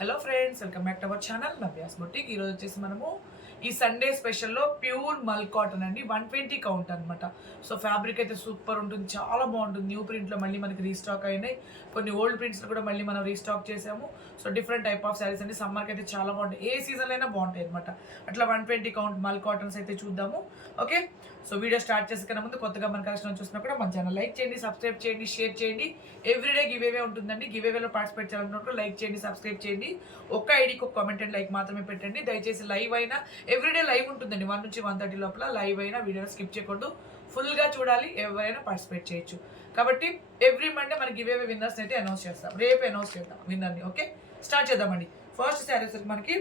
Hello friends, welcome back to our channel Navya's boutique. ఈరోజు వచ్చేసి మనము ఈ సండే స్పెషల్లో ప్యూర్ మల్ కాటన్ అండి, 120 కౌంట్ అనమాట. సో ఫ్యాబ్రిక్ అయితే సూపర్ ఉంటుంది, చాలా బాగుంటుంది. న్యూ ప్రింట్లో మళ్ళీ మనకి రీస్టాక్ అయినాయి, కొన్ని ఓల్డ్ ప్రింట్స్లో కూడా మళ్ళీ మనం రీస్టాక్ చేసాము. So different type of saris అండి, సమ్మర్కి అయితే చాలా బాగుంటాయి, ఏ సీజన్లో అయినా బాగుంటాయి అనమాట. అట్లా 120 కౌంట్ మల్ కాటన్స్ అయితే చూద్దాము. ఓకే, సో వీడియో స్టార్ట్ చేసే కన్నా ముందు కొత్తగా మన కలెక్షన్ చూసినా కూడా మన ఛానల్ లైక్ చేయండి, సబ్స్క్రైబ్ చేయండి, షేర్ చేయండి. ఎవ్రీడే గివేవే ఉంటుందండి, గివేవేలో పార్టిసిపేట్ చేయాలనుకుంటే లైక్ చేయండి, సబ్స్క్రైబ్ చేయండి. ఒక్క ఐడికి ఒక కామెంట్ అండ్ లైక్ మాత్రమే పెట్టండి. దయచేసి లైవ్ అయినా ఎవ్రీడే లైవ్ ఉంటుందండి, 1 నుంచి 1:30 లోపల లైవ్ అయినా వీడియోని స్కిప్ చేయకూడదు, ఫుల్గా చూడాలి. ఎవరైనా పార్టిసిపేట్ చేయొచ్చు. కాబట్టి ఎవ్రీ మండే మనకి గివేవే విన్నర్స్ అయితే అనౌన్స్ చేస్తాం, రేపు అనౌన్స్ చేద్దాం విన్నర్ని. ఓకే, స్టార్ట్ చేద్దామండి. ఫస్ట్ శారీ వచ్చి మనకి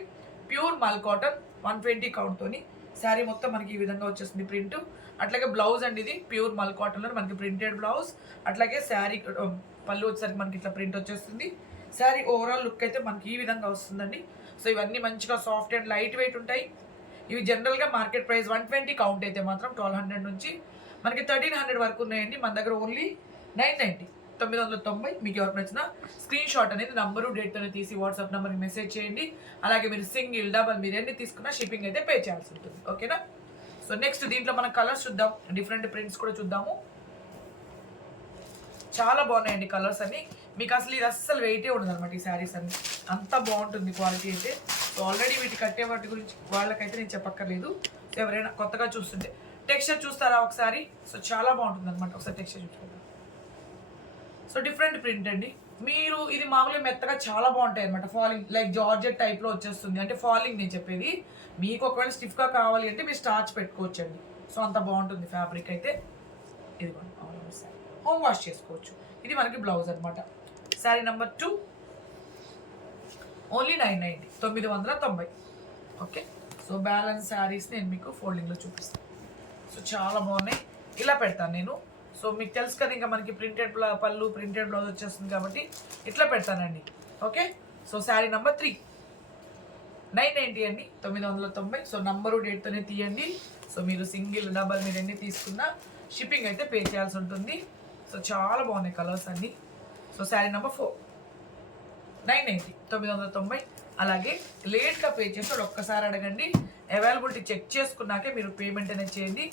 ప్యూర్ మల్ కాటన్ 120 కౌంట్తోని శారీ మొత్తం మనకి ఈ విధంగా వచ్చేస్తుంది ప్రింట్. అట్లాగే బ్లౌజ్ అండి, ఇది ప్యూర్ మల్ కాటన్లో మనకి ప్రింటెడ్ బ్లౌజ్. అట్లాగే శారీ పళ్ళు వచ్చేసరికి మనకి ఇట్లా ప్రింట్ వచ్చేస్తుంది. శారీ ఓవరాల్ లుక్ అయితే మనకి ఈ విధంగా వస్తుందండి. సో ఇవన్నీ మంచిగా సాఫ్ట్ అండ్ లైట్ వెయిట్ ఉంటాయి. ఇవి జనరల్గా మార్కెట్ ప్రైస్ 120 కౌంట్ అయితే మాత్రం 1200 నుంచి మనకి 1300 వరకు ఉన్నాయండి. మన దగ్గర ఓన్లీ 990, 990. మీకు ఎవరికి నచ్చిన స్క్రీన్ షాట్ అనేది నంబరు డేట్తోనే తీసి వాట్సాప్ నెంబర్కి మెసేజ్ చేయండి. అలాగే మీరు సింగిల్ డబల్ మీరు ఎన్ని తీసుకున్నా షిప్పింగ్ అయితే పే చేయాల్సి ఉంటుంది. ఓకేనా? సో నెక్స్ట్ దీంట్లో మనం కలర్స్ చూద్దాం, డిఫరెంట్ ప్రింట్స్ కూడా చూద్దాము. చాలా బాగున్నాయండి కలర్స్ అన్ని. మీకు అసలు ఇది అస్సలు వెయిటే ఉండదు అనమాట ఈ శారీస్ అన్ని, అంత బాగుంటుంది క్వాలిటీ అయితే. సో ఆల్రెడీ వీటి కట్టే వాటి గురించి వాళ్ళకైతే నేను చెప్పక్కర్లేదు. సో ఎవరైనా కొత్తగా చూస్తుంటే టెక్స్చర్ చూస్తారా ఒకసారి? సో చాలా బాగుంటుంది అనమాట, ఒకసారి టెక్స్చర్ చూసుకుంటాం. సో డిఫరెంట్ ప్రింట్ అండి. మీరు ఇది మామూలుగా మెత్తగా చాలా బాగుంటాయి అనమాట, ఫాలింగ్ లైక్ జార్జెట్ టైప్లో వచ్చేస్తుంది. అంటే ఫాలింగ్ నేను చెప్పేది, మీకు ఒకవేళ స్టిఫ్గా కావాలి అంటే మీరు స్టార్చ్ పెట్టుకోవచ్చు అండి. సో అంత బాగుంటుంది ఫ్యాబ్రిక్ అయితే. ఇదిగోండి, హోమ్ వాష్ చేసుకోవచ్చు. ఇది మనకి బ్లౌజ్ అనమాట. Sari number 2 only 990, 990. Okay, so balance saris నేను మీకు ఫోల్డింగ్లో చూపిస్తాను. సో చాలా బాగున్నాయి, ఇలా పెడతాను నేను. సో మీకు తెలుసు కదా, ఇంకా మనకి ప్రింటెడ్ పళ్ళు ప్రింటెడ్ బ్లౌజ్ వచ్చేస్తుంది కాబట్టి ఇట్లా పెడతానండి. ఓకే, సో శారీ నెంబర్ 3 990 అండి, 990. సో నంబరు డేట్తోనే తీయండి. సో మీరు సింగిల్ డబల్ మీరు ఎన్ని తీసుకున్నా షిప్పింగ్ అయితే పే చేయాల్సి ఉంటుంది. సో చాలా బాగున్నాయి కలర్స్ అన్ని. So sari number 4 990, 990. అలాగే లేట్గా పే చేసి ఒక్కసారి అడగండి, అవైలబిలిటీ చెక్ చేసుకున్నాకే మీరు పేమెంట్ అనేది చేయండి.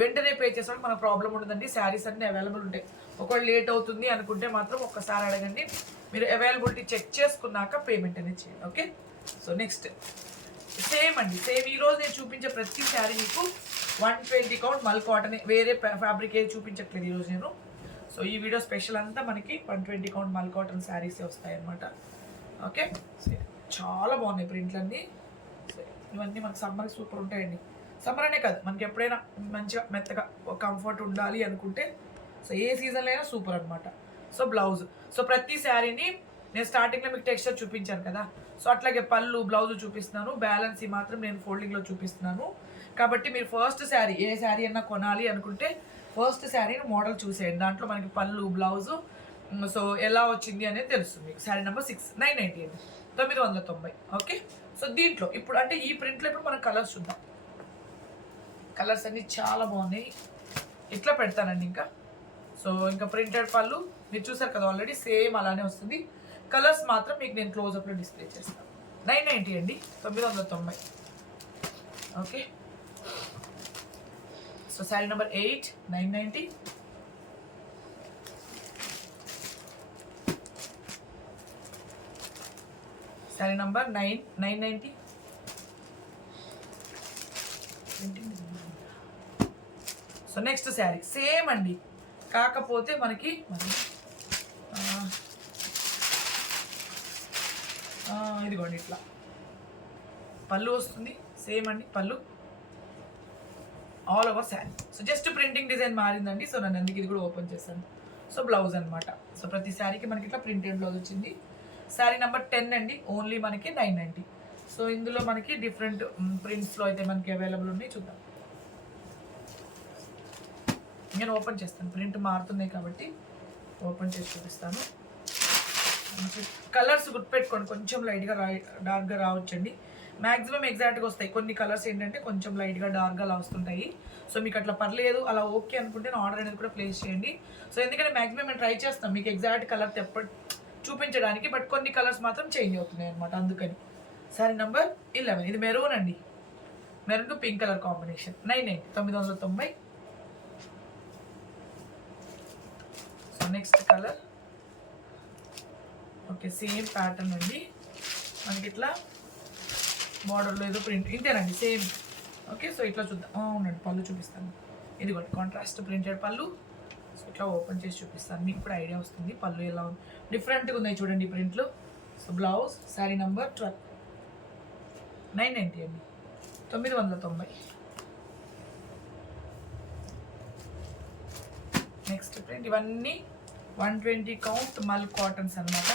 వెంటనే పే చేసేవాడు మనకు ప్రాబ్లం ఉండదండి, శారీస్ అన్నీ అవైలబుల్ ఉంటాయి. ఒకవేళ లేట్ అవుతుంది అనుకుంటే మాత్రం ఒక్కసారి అడగండి, మీరు అవైలబిలిటీ చెక్ చేసుకున్నాక పేమెంట్ అనేది చేయండి. ఓకే, సో నెక్స్ట్ సేమ్ అండి, సేమ్ ఈరోజు నేను చూపించే ప్రతి శారీ మీకు 120 కౌంట్ మల్ కాటన్, వేరే ఫ్యాబ్రిక్ ఏది చూపించట్లేదు ఈరోజు నేను. సో ఈ వీడియో స్పెషల్ అంతా మనకి 120 కౌంట్ మల్ కాటన్ శారీసే వస్తాయి అన్నమాట. ఓకే, చాలా బాగున్నాయి ప్రింట్లన్నీ. ఇవన్నీ మనకి సమ్మర్కి సూపర్ ఉంటాయండి. సమ్మర్ అనే కాదు, మనకి ఎప్పుడైనా మంచిగా మెత్తగా కంఫర్ట్ ఉండాలి అనుకుంటే సో ఏ సీజన్లో అయినా సూపర్ అనమాట. సో బ్లౌజ్, సో ప్రతి శారీని నేను స్టార్టింగ్లో మీకు టెక్స్చర్ చూపించాను కదా, సో అట్లాగే పళ్ళు బ్లౌజ్ చూపిస్తున్నాను, బ్యాలెన్స్ మాత్రం నేను ఫోల్డింగ్లో చూపిస్తున్నాను. కాబట్టి మీరు ఫస్ట్ శారీ ఏ శారీ అన్నా కొనాలి అనుకుంటే ఫస్ట్ శారీని మోడల్ చూసేయండి, దాంట్లో మనకి పళ్ళు బ్లౌజు సో ఎలా వచ్చింది అనేది తెలుస్తుంది మీకు. శారీ నెంబర్ 6 990 అండి, 990. ఓకే, సో దీంట్లో ఇప్పుడు అంటే ఈ ప్రింట్లో ఇప్పుడు మనం కలర్స్ చూద్దాం. కలర్స్ అన్నీ చాలా బాగున్నాయి, ఇట్లా పెడతానండి ఇంకా. సో ఇంకా ప్రింటెడ్ పళ్ళు మీరు చూసారు కదా ఆల్రెడీ, సేమ్ అలానే వస్తుంది. కలర్స్ మాత్రం మీకు నేను క్లోజప్లో డిస్ప్లే చేస్తాను. 990 అండి, 990. Okay, so sari number 8 990. Sari number 9 990. So next sari same అండి, కాకపోతే మనకి ఇదిగోండి ఇట్లా పళ్ళు వస్తుంది, సేమ్ అండి పళ్ళు all over sari. So just printing design మారిందండి. సో నేను అందుకు ఇది కూడా ఓపెన్ చేశాను. సో బ్లౌజ్ అనమాట. సో ప్రతి శారీకి మనకి ఇట్లా ప్రింటెడ్ బ్లౌజ్ వచ్చింది. శారీ నెంబర్ 10 అండి, ఓన్లీ మనకి 990. సో ఇందులో మనకి డిఫరెంట్ ప్రింట్స్లో అయితే మనకి అవైలబుల్ ఉన్నాయి, చూద్దాం. నేను ఓపెన్ చేస్తాను, ప్రింట్ మారుతున్నాయి కాబట్టి ఓపెన్ చేసి చూపిస్తాను. కలర్స్ గుర్తుపెట్టుకోండి, కొంచెం లైట్గా డార్క్గా రావచ్చండి, మ్యాక్సిమం ఎగ్జాక్ట్గా వస్తాయి. కొన్ని కలర్స్ ఏంటంటే కొంచెం లైట్గా డార్క్గా అలా వస్తుంటాయి. సో మీకు అట్లా పర్లేదు, అలా ఓకే అనుకుంటే నా ఆర్డర్ అనేది కూడా ప్లేస్ చేయండి. సో ఎందుకంటే మ్యాక్సిమం మేము ట్రై చేస్తాం మీకు ఎగ్జాక్ట్ కలర్ చూపించడానికి, బట్ కొన్ని కలర్స్ మాత్రం చేంజ్ అవుతున్నాయి అనమాట. అందుకని శారీ నెంబర్ 11. ఇది మెరూన్ అండి, maroon to pink colour combination. 990. So next colour okay, same pattern అండి. మనకి ఇట్లా బార్డర్లో ఏదో ప్రింట్ ఇంతేనండి, సేమ్. ఓకే, సో ఇట్లా చూద్దాం. అవునండి, పళ్ళు చూపిస్తాను. ఇది కూడా కాంట్రాస్ట్ ప్రింటెడ్ పళ్ళు. సో ఇట్లా ఓపెన్ చేసి చూపిస్తాను, మీకు కూడా ఐడియా వస్తుంది పళ్ళు ఎలా ఉంది. డిఫరెంట్గా ఉన్నాయి చూడండి ప్రింట్లు. So blouse sari number 12. 990 అండి, 990. నెక్స్ట్ ప్రింట్ ఇవన్నీ 120 కౌంట్ మల్ కాటన్స్ అనమాట.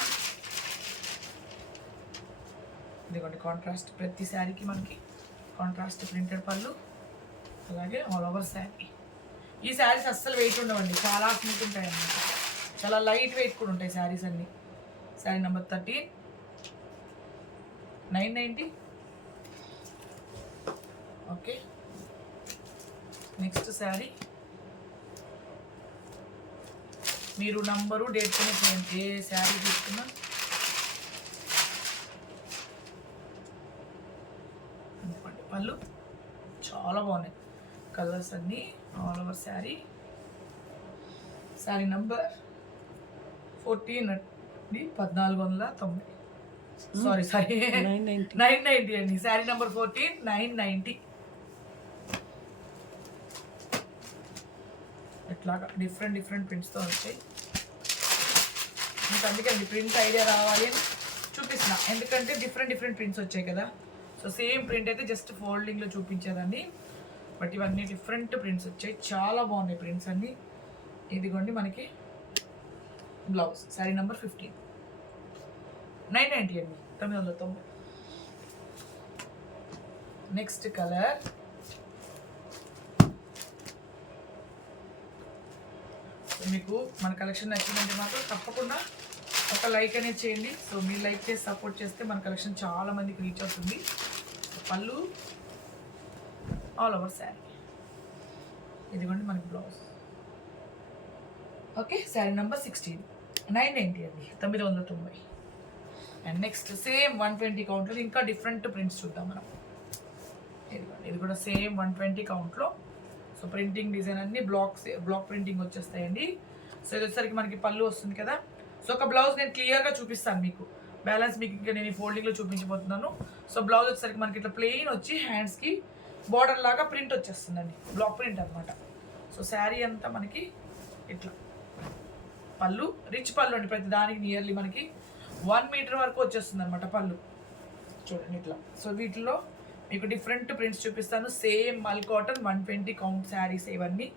ఇదిగోండి కాంట్రాస్ట్, ప్రతి శారీకి మనకి కాంట్రాస్ట్ ప్రింటెడ్ పళ్ళు, అలాగే ఆల్ ఓవర్ శారీ. ఈ శారీస్ అస్సలు వెయిట్ ఉండవండి, చాలా స్మూత్ ఉంటాయి అన్నమాట, చాలా లైట్ వెయిట్ కూడా ఉంటాయి శారీస్ అన్నీ. Sari number 13, 990. Okay, next sari మీరు నంబరు డేట్తోనే చేయండి, ఏ శారీ తీసుకున్నా. పళ్ళు చాలా బాగున్నాయి, కలర్స్ అన్నీ all over sari. Sari number 14 అండి, 1490. సారీ 990 అండి. శారీ నెంబర్ 14, 990. ఇట్లాగా డిఫరెంట్ ప్రింట్స్తో వచ్చాయి. మీకు అందుకండి ప్రింట్ ఐడియా రావాలి అని చూపిస్తున్నా, ఎందుకంటే డిఫరెంట్ ప్రింట్స్ వచ్చాయి కదా. సో సేమ్ ప్రింట్ అయితే జస్ట్ ఫోల్డింగ్లో చూపించేదండి, బట్ ఇవన్నీ డిఫరెంట్ ప్రింట్స్ వచ్చాయి, చాలా బాగున్నాయి ప్రింట్స్ అన్నీ. ఇదిగోండి మనకి బ్లౌజ్ శారీ నెంబర్ 15, 990 అండి, 990. నెక్స్ట్ కలర్ మీకు మన కలెక్షన్ నచ్చిందంటే మాత్రం తప్పకుండా ఒక లైక్ అనేది చేయండి. సో మీరు లైక్ చేసి సపోర్ట్ చేస్తే మన కలెక్షన్ చాలా మందికి రీచ్ అవుతుంది. పళ్ళు ఆల్ ఓవర్ శారీ. ఇదిగోండి మనకి బ్లౌజ్. ఓకే, శారీ నెంబర్ 16, 990 అండి, 990. అండ్ నెక్స్ట్ సేమ్ 120 కౌంట్లో ఇంకా డిఫరెంట్ ప్రింట్స్ చూద్దాం మనం. ఇది కూడా సేమ్ 120 కౌంట్లో. సో ప్రింటింగ్ డిజైన్ అన్ని బ్లాక్ ప్రింటింగ్ వచ్చేస్తాయండి. సో ఇది వచ్చేసరికి మనకి పళ్ళు వస్తుంది కదా. సో ఒక బ్లౌజ్ నేను క్లియర్గా చూపిస్తాను మీకు, బ్యాలెన్స్ మీకు ఇంకా నేను ఈ ఫోల్డింగ్లో చూపించబోతున్నాను. సో బ్లౌజ్ వచ్చేసరికి మనకి ఇట్లా ప్లెయిన్ వచ్చి హ్యాండ్స్కి బార్డర్ లాగా ప్రింట్ వచ్చేస్తుందండి, బ్లాక్ ప్రింట్ అనమాట. సో శారీ అంతా మనకి ఇట్లా పళ్ళు, రిచ్ పళ్ళు అండి, ప్రతి దానికి నియర్లీ మనకి 1 మీటర్ వరకు వచ్చేస్తుంది అనమాట పళ్ళు. చూడండి ఇట్లా. సో వీటిలో మీకు డిఫరెంట్ ప్రింట్స్ చూపిస్తాను. సేమ్ మల్ కాటన్ 120 కౌంట్ శారీస్ ఇవన్నీ.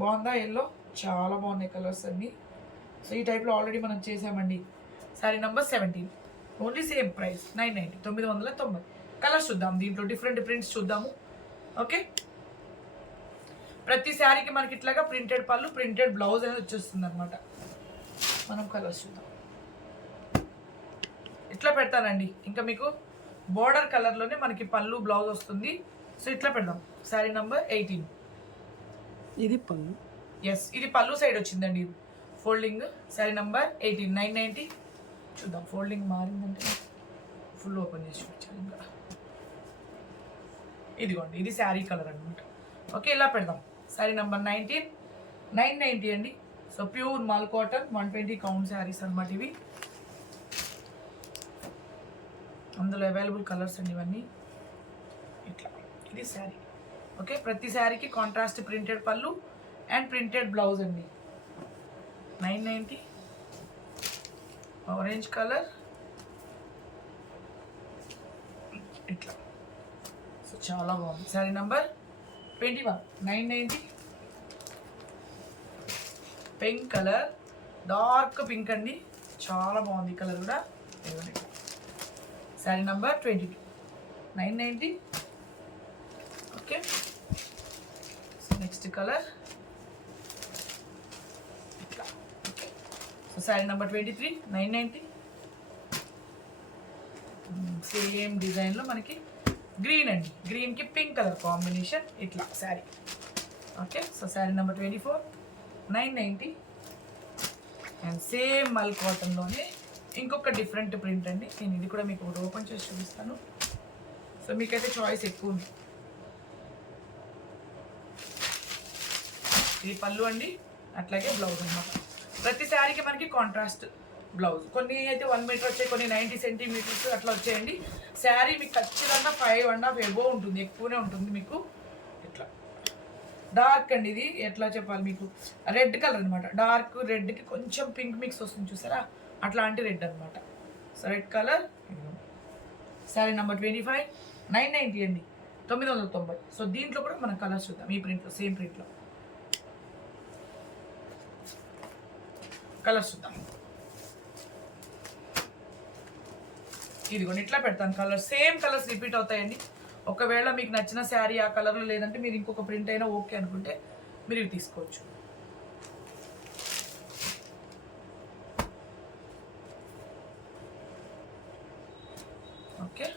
బాగుందా ఎల్లో? చాలా బాగున్నాయి కలర్స్ అన్నీ. సో ఈ టైప్లో ఆల్రెడీ మనం చేసామండి. Sari number 17, only same price 990, 990. Colours చూద్దాం, దీంట్లో డిఫరెంట్ ప్రింట్స్ చూద్దాము. ఓకే, ప్రతి శారీకి మనకి ఇట్లాగా ప్రింటెడ్ పళ్ళు, ప్రింటెడ్ బ్లౌజ్ అనేది వచ్చేస్తుంది అనమాట. మనం కలర్స్ చూద్దాం. ఇట్లా పెడతానండి, ఇంకా మీకు బోర్డర్ కలర్లోనే మనకి పళ్ళు బ్లౌజ్ వస్తుంది. సో ఇట్లా పెడదాం. శారీ నెంబర్ 18. ఇది పళ్ళు. ఎస్, ఇది పళ్ళు సైడ్ వచ్చిందండి ఫోల్డింగ్. శారీ నెంబర్ 18, 990. చూద్దాం, ఫోల్డింగ్ మారిందంటే ఫుల్ ఓపెన్ చేసి చూపించాను ఇంకా. ఇదిగోండి, ఇది శారీ కలర్ అనమాట. ఓకే, ఇలా పెడదాం. శారీ నెంబర్ 19, 990 అండి. సో ప్యూర్ మల్ కాటన్ 120 కౌంట్ శారీస్ అనమాట ఇవి. అందులో అవైలబుల్ కలర్స్ అండి ఇవన్నీ. ఇట్లా ఇది శారీ. ఓకే, ప్రతి శారీకి కాంట్రాస్ట్ ప్రింటెడ్ పళ్ళు అండ్ ప్రింటెడ్ బ్లౌజ్ అండి. 990. ఆరెంజ్ కలర్ ఇట్లా. సో చాలా బాగుంది. Sari number 21, 990. Pink colour, dark pink అండి, చాలా బాగుంది ఈ కలర్ కూడా. Sari number 22, 990. Okay, next colour ఇట్లా. Okay, so sari number 23, 990. Same డిజైన్లో మనకి గ్రీన్ అండి, గ్రీన్కి పింక్ కలర్ కాంబినేషన్ ఇట్లా sari. Okay, so sari number 24, 990. And same మల్ కాటన్లోనే ఇంకొక డిఫరెంట్ ప్రింట్ అండి. నేను ఇది కూడా మీకు ఒకటి ఓపెన్ చేసి చూపిస్తాను. సో మీకైతే చాయిస్ ఎక్కువ ఉంది. ఇది పళ్ళు అండి, అట్లాగే బ్లౌజ్ అన్నమాట. ప్రతి శారీకి మనకి కాంట్రాస్ట్ బ్లౌజ్. కొన్ని అయితే 1 మీటర్ వచ్చాయి, కొన్ని 90 సెంటీమీటర్స్ అట్లా వచ్చాయండి. శారీ మీకు ఖచ్చితంగా 5.5 ఎబో ఉంటుంది, ఎక్కువనే ఉంటుంది మీకు. ఇట్లా డార్క్ అండి, ఇది ఎట్లా చెప్పాలి మీకు, రెడ్ కలర్ అనమాట. డార్క్ రెడ్కి కొంచెం పింక్ మిక్స్ వస్తుంది చూసారా, అట్లాంటి రెడ్ అనమాట. So red colour. Sari number 25, 990 అండి, 990. సో దీంట్లో కూడా మనం కలర్స్ చూద్దాం. ఈ ప్రింట్లో, సేమ్ ప్రింట్లో కలర్స్ చూద్దాం. ఇదిగోండి ఇట్లా పెడతాను కలర్స్, సేమ్ కలర్స్ రిపీట్ అవుతాయండి. ఒకవేళ మీకు నచ్చిన శారీ ఆ కలర్లో లేదంటే మీరు ఇంకొక ప్రింట్ అయినా ఓకే అనుకుంటే మీరు ఇవి తీసుకోవచ్చు. ఓకే,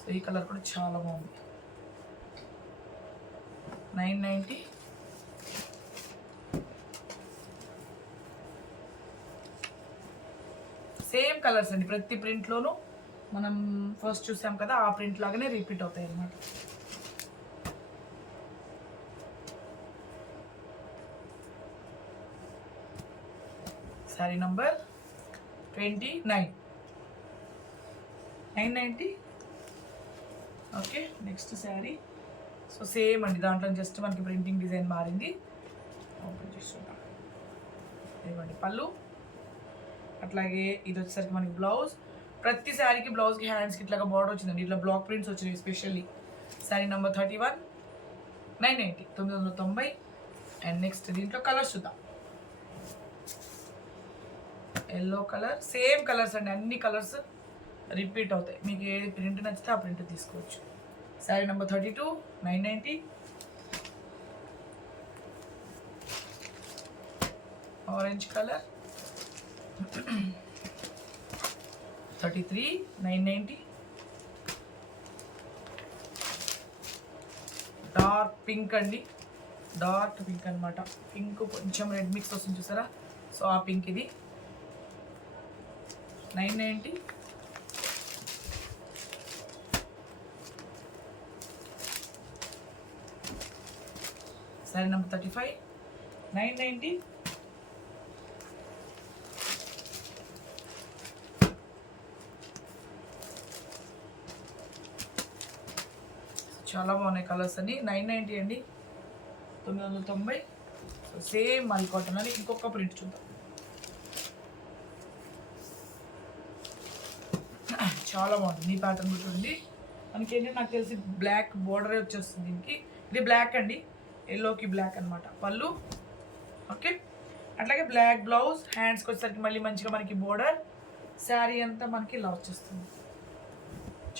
సో ఈ కలర్ కూడా చాలా బాగుంది. 990. సేమ్ కలర్స్ అండి, ప్రతి ప్రింట్లోనూ మనం ఫస్ట్ చూసాం కదా ఆ ప్రింట్ లాగానే రిపీట్ అవుతాయి అన్నమాట. Sari number 29, 990. Okay, next sari. So same అండి, దాంట్లో జస్ట్ మనకి ప్రింటింగ్ డిజైన్ మారింది. ఓపెన్ చేసి చూద్దాం. ఇవ్వండి పళ్ళు, అట్లాగే ఇది వచ్చేసరికి మనకి బ్లౌజ్. ప్రతి శారీకి బ్లౌజ్కి హ్యాండ్స్కి ఇట్లాగా బార్డర్ వచ్చిందండి, ఇట్లా బ్లాక్ ప్రింట్స్ వచ్చినాయి specially. Sari number 31, 990, 990. And next దీంట్లో కలర్స్ చూద్దాం. ఎల్లో కలర్, సేమ్ కలర్స్ అండి, అన్ని కలర్స్ రిపీట్ అవుతాయి. మీకు ఏ ప్రింట్ నచ్చితే ఆ ప్రింట్ తీసుకోవచ్చు. Sari number 32, 990. Orange colour, 33, 990. Dark pink అండి, డార్క్ పింక్ అనమాట. పింక్ కొంచెం రెడ్ మిక్స్ వస్తుంది చూసారా, సో ఆ పింక్ ఇది. 990. శారీ నెంబర్ 35, 990. చాలా బాగున్నాయి కలర్స్ అన్ని. 990 అండి, 990. సో సేమ్ మల్ కాటన్ అని ఇంకొక ప్రింట్ చూద్దాం. చాలా బాగుంది, ఈ ప్యాటర్న్ కూడా ఉంది. మనకి ఏంటంటే నాకు తెలిసి బ్లాక్ బోర్డరే వచ్చేస్తుంది దీనికి. ఇది బ్లాక్ అండి, ఎల్లోకి బ్లాక్ అనమాట పళ్ళు. ఓకే, అట్లాగే బ్లాక్ బ్లౌజ్. హ్యాండ్స్కి వచ్చేసరికి మళ్ళీ మంచిగా మనకి బోర్డర్. శారీ అంతా మనకి ఇలా వచ్చేస్తుంది.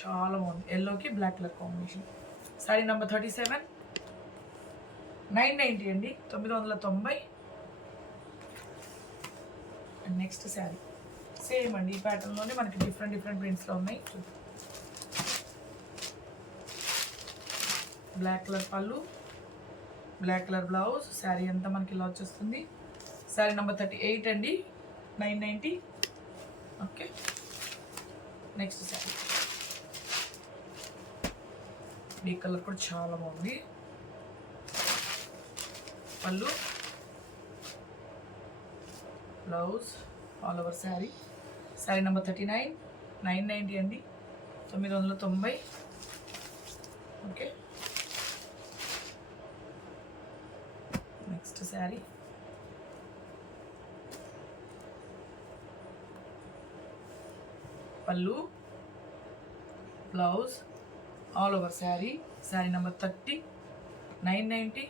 చాలా బాగుంది, ఎల్లోకి black colour combination. Sari number 37, 990 అండి, 990. అండ్ నెక్స్ట్ శారీ సేమ్ అండి, ఈ ప్యాటర్న్లోనే మనకి డిఫరెంట్ డిఫరెంట్ ప్రింట్స్లో ఉన్నాయి. బ్లాక్ కలర్ పళ్ళు, బ్లాక్ కలర్ బ్లౌజ్. శారీ అంతా మనకి ఇలా వచ్చేస్తుంది. శారీ నెంబర్ 38 అండి, 990. Okay, next sari. ఈ కలర్ కూడా చాలా బాగుంది. పళ్ళు, blouse, all over sari. Sari number 39, 990 అండి, 990. Okay, next sari. పళ్ళు, blouse, all over sari. Sari number 30, 990.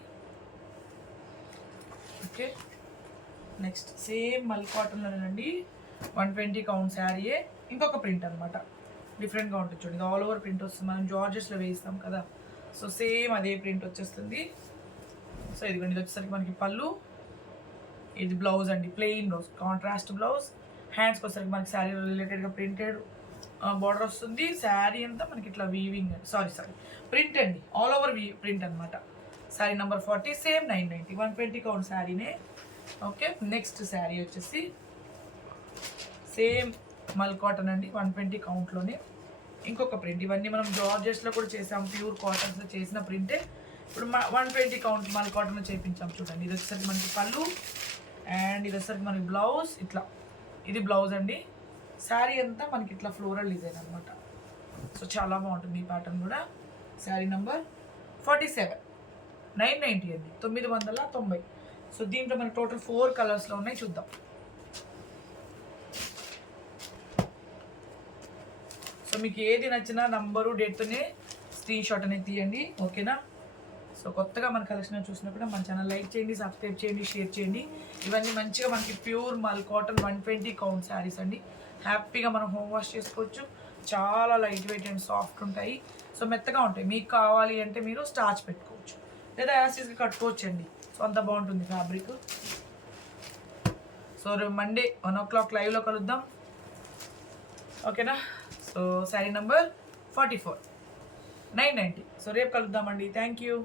Okay, next same మల్ కాటన్లోనండి, 120 కౌంట్ శారీయే, ఇంకొక ప్రింట్ అనమాట. డిఫరెంట్గా ఉంటుంది చూడండి, ఆల్ ఓవర్ ప్రింట్ వస్తుంది. మనం జార్జెస్లో వేస్తాం కదా, సో సేమ్ అదే ప్రింట్ వచ్చేస్తుంది. సో ఇదిగోండి, ఇది వచ్చేసరికి మనకి పళ్ళు, ఇది బ్లౌజ్ అండి, ప్లెయిన్ బ్లౌజ్, కాంట్రాస్ట్ బ్లౌజ్. హ్యాండ్స్కి వచ్చేసరికి మనకి శారీ రిలేటెడ్గా ప్రింటెడ్ బార్డర్ వస్తుంది. శారీ అంతా మనకి ఇట్లా వీవింగ్, సారీ ప్రింట్ అండి, ఆల్ ఓవర్ ప్రింట్ అనమాట. శారీ నెంబర్ 40, సేమ్ 990, 120 కౌంట్ శారీనే. ఓకే, నెక్స్ట్ శారీ వచ్చేసి సేమ్ మల్ కాటన్ అండి, 120 కౌంట్లోనే. ఇంకొక ప్రింట్, ఇవన్నీ మనం జార్జెస్లో కూడా చేసాం, ప్యూర్ కాటన్స్లో చేసిన ప్రింటే ఇప్పుడు 120 కౌంట్ మల్ కాటన్లో చేయించాం. చూడండి, ఇది వచ్చేసరికి మనకి పళ్ళు అండ్ ఇది వచ్చేసరికి మనకి బ్లౌజ్. ఇట్లా ఇది బ్లౌజ్ అండి. శారీ అంతా మనకి ఇట్లా ఫ్లోరల్ డిజైన్ అనమాట. సో చాలా బాగుంటుంది ఈ ప్యాటర్న్ కూడా. శారీ నెంబర్ 47, 990 అండి, 990. సో దీంట్లో మనకి టోటల్ 4 కలర్స్లో ఉన్నాయి, చూద్దాం. సో మీకు ఏది నచ్చినా నంబరు డేట్తోనే స్క్రీన్ షాట్ అనేది తీయండి, ఓకేనా. సో కొత్తగా మన కలెక్షన్ చూసినా కూడా మన ఛానల్ లైక్ చేయండి, సబ్స్క్రైబ్ చేయండి, షేర్ చేయండి. ఇవన్నీ మంచిగా మనకి ప్యూర్ మల్ కాటన్ 120 కౌంట్ శారీస్ అండి. హ్యాపీగా మనం హోమ్ వాష్ చేసుకోవచ్చు. చాలా లైట్ వెయిట్ అండ్ సాఫ్ట్ ఉంటాయి. సో మెత్తగా ఉంటాయి. మీకు కావాలి అంటే మీరు స్టార్చ్ పెట్టుకోవచ్చు, లేదా యాసిడ్గా కట్టుకోవచ్చు అండి. సో అంత బాగుంటుంది ఫ్యాబ్రిక్. సో మండే 1 o'clock లైవ్లో కలుద్దాం, ఓకేనా. So sari number 44, 990. సో రేపు కలుద్దామండి. Thank you.